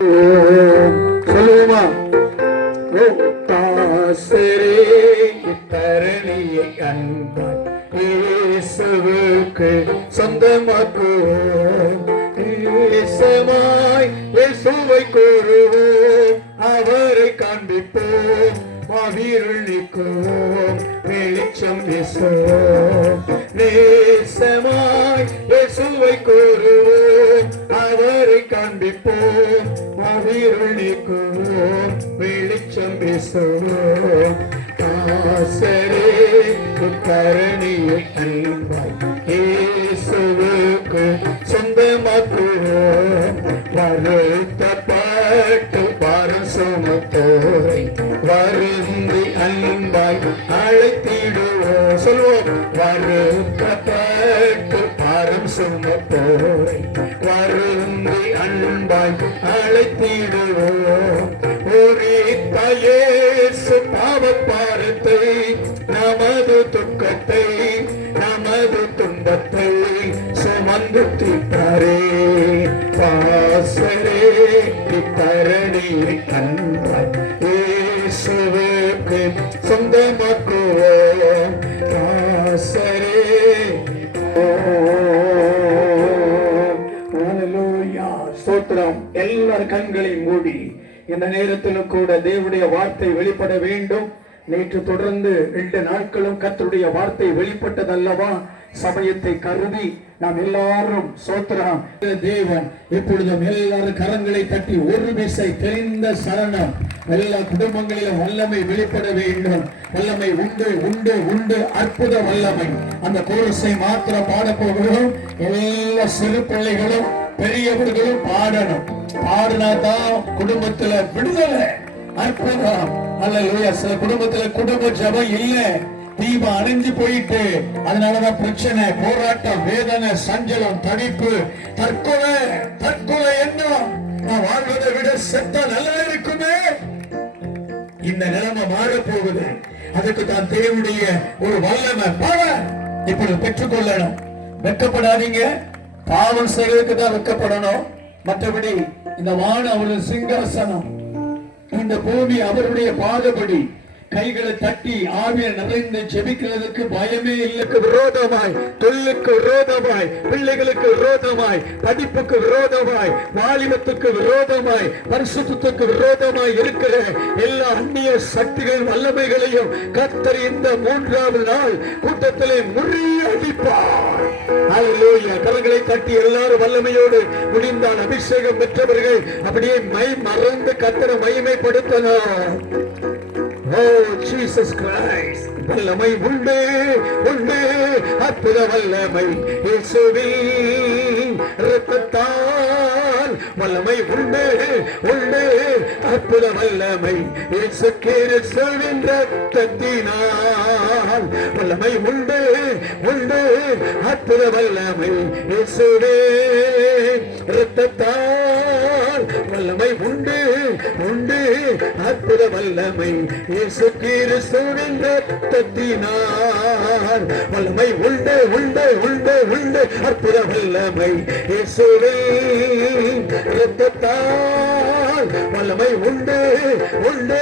சொல்லுவோமா? தரணியை அன்பாய் இயேசுவுக்கு சொந்தமாக்குவோம். இயேசுவாய் இயேசுவை கூறுவோம், அவரை காண்பிப்போம், மாவீருள் நீக்குவோம், வெளிச்சம் வீசுவோம். நேசமாய் இயேசுவை கூறுவோம், அவரை காண்பிப்போம், மாவீருள் நீக்குவோம், வெளிச்சம் வீசுவோம். ஆசரே கரணியை அன்பாய் இயேசுவுக்கு சொந்தமாக்குவோம். வருத்தப்பட்டு பாரம் சுமத்தோரை வருந்தி அன்பாய் அழைத்திடுவோம். சொல்வோம். வருத்தப்பட்டு பாரம் சுமத்தோரை வருந்தி அன்பாய் அழைத்திடுவோம். இயேசு பாவப்பாரத்தை, நமது துக்கத்தை, நமது துன்பத்தை சுமந்து தீர்த்தாரே. பாசரே தரணியை அன்பாய் இயேசுவுக்கு சொந்தமாக்குவோம். பாசரே. ஸ்தோத்திரம். எல்லார் கண்களை மூடி இந்த நேரத்திலும் கூட தேவனுடைய வார்த்தை வெளிப்பட வேண்டும். நேற்று தொடர்ந்து 2 நாட்களும் கர்த்தருடைய வார்த்தை வெளிப்பட்டதல்லவா? சமயத்தை கருதி நாம் எல்லாரும் சோத்திரம். தேவன் இப்பொழுதும் எல்லாரும் கரங்களை தட்டி ஒரு விசை தெரிந்த சரணம். எல்லா குடும்பங்களிலும் வல்லமை வெளிப்பட வேண்டும். வல்லமை உண்டு உண்டு உண்டு, அற்புத வல்லமை. அந்த கோரஸை மாத்திரம் பாட போகிறோம். எல்லா சிறு பிள்ளைகளும் பெரியவர்களும் பாடணும். பாடினாதான் குடும்பத்துல விடுதலை, அற்புதம். அல்லேலூயா. சில குடும்பத்துல குடும்ப ஜபம் இல்ல, தீபம் அணைஞ்சு போயிட்டு, அதனாலதான் பிரச்சனை, போராட்டம், வேதனை, சஞ்சலம், தவிப்பு, தற்கொலை. தற்கொலை என்ன? நான் வாழ்வதை விட செத்தா நல்லா இருக்குமே. இந்த நிலைமை மாற போகுது. அதுக்கு தான் தேவனுடைய ஒரு வல்லமை பவர் இப்பொழுது பெற்றுக்கொள்ளணும். வெட்கப்படாதீங்க. பாவம் செய்வதற்கு தான் வெட்கப்படணும். மற்றபடி இந்த வானம் அவருடைய சிங்காசனம், இந்த பூமி அவருடைய பாதபடி. கைகளை தட்டி ஆவியை நிறைந்து ஜெபிக்கிறதுக்கு பயமே இல்லை. விரோதமாய், தொழிலுக்கு விரோதமாய், பிள்ளைகளுக்கு விரோதமாய், படிப்புக்கு விரோதமாய், வாலிபத்துக்கு விரோதமாய், பரிசுத்தத்துக்கு விரோதமாய் இருக்கிற எல்லா அந்நிய சக்திகளின் வல்லமைகளையும் கர்த்தர் இந்த 3வது நாள் கூட்டத்திலே முறியடிப்பார். அல்லேலூயா. கரங்களை தட்டி எல்லாரும் வல்லமையோடு முடிந்தால் அபிஷேகம் பெற்றவர்கள் அப்படியே மை மறந்து கர்த்தரை மகிமைப்படுத்தலாம். Oh Jesus Christ. வல்லமை உண்டு உண்டு, அற்புத வல்லமை இயேசுவின் இரத்தத்தால். வல்லமை உண்டு உண்டு, அற்புத வல்லமை இயேசு கிறிஸ்துவின் இரத்தத்தினால். வல்லமை உண்டு உண்டு, அற்புத வல்லமை இயேசுவின் இரத்தத்தால். வல்லமை உண்டு உண்டு, அற்புத வல்லமை இயேசு கிறிஸ்துவின் இரத்தத்தினால். வல்லமை உண்டு உண்டு உண்டு உண்டு, அற்புத வல்லமை இயேசுவின் இரத்தத்தால். வல்லமை உண்டு உண்டு,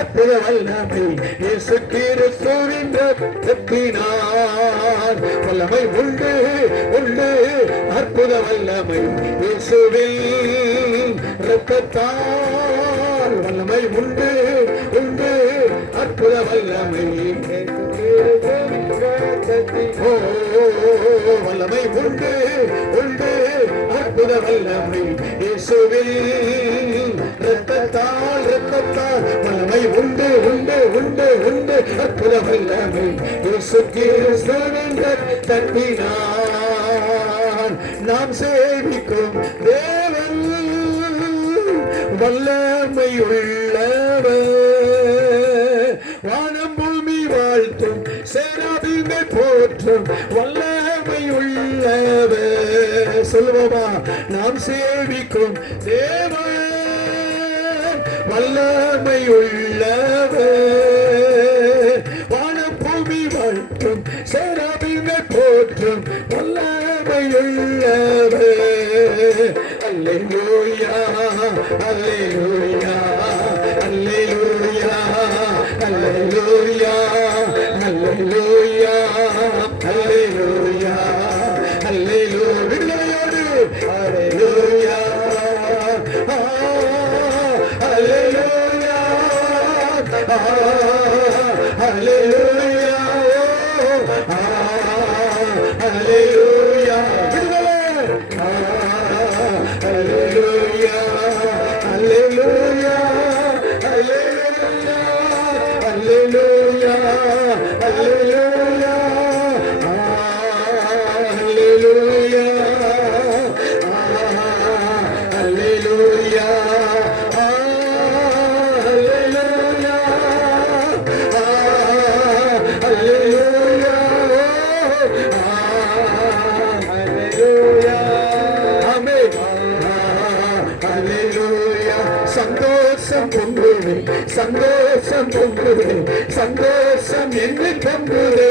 அற்புத வல்லமை இயேசு கிறிஸ்துவின் இரத்தத்தினால். வல்லமை உண்டு உண்டு, அற்புத வல்லமை இயேசுவின் இரத்தத்தால். வல்லமை உண்டு உண்டு, அற்புத வல்லமை. வல்லமை உண்டு உண்டு, அற்புத வல்லமை இயேசுவின் இரத்தத்தால். இரத்தத்தால். வல்லமை உண்டு உண்டு உண்டு உண்டு, அற்புத வல்லமை இயேசு கிறிஸ்துவின் இரத்தத்தினால். நாம் சேவிக்கும் தேவன் வல்லமை உள்ளவர். வானம் பூமி வாழ்த்தும், சேராபீன்கள் போற்றும், வல்லமை உள்ளவர். சொல்லுவோமா? நாம் சேவிக்கும் தேவன் வல்லமை உள்ளவர். வானம் பூமி வாழ்த்தும், சேராபீன்கள் போற்றும், வல்லமை உள்ளவர். அல்லேலூயா அல்லேலூயா அல்லேலூயா அல்லேலூயா அல்லேலூயா அல்லேலூயா அல்லேலூயா விடுதலையோடு அல்லேலூயா அல்லேலூயா அல்லேலூயா அல்லேலூயா விடுதலை அல்லேலூயா அல்லேலூயா அல்லேலூயா அல்லேலூயா அல்லேலூயா அல்லேலூயா அல்லேலூயா சந்தோஷம் பொங்குதே சந்தோஷம் பொங்குதே சந்தோஷம் என்று பொங்குதே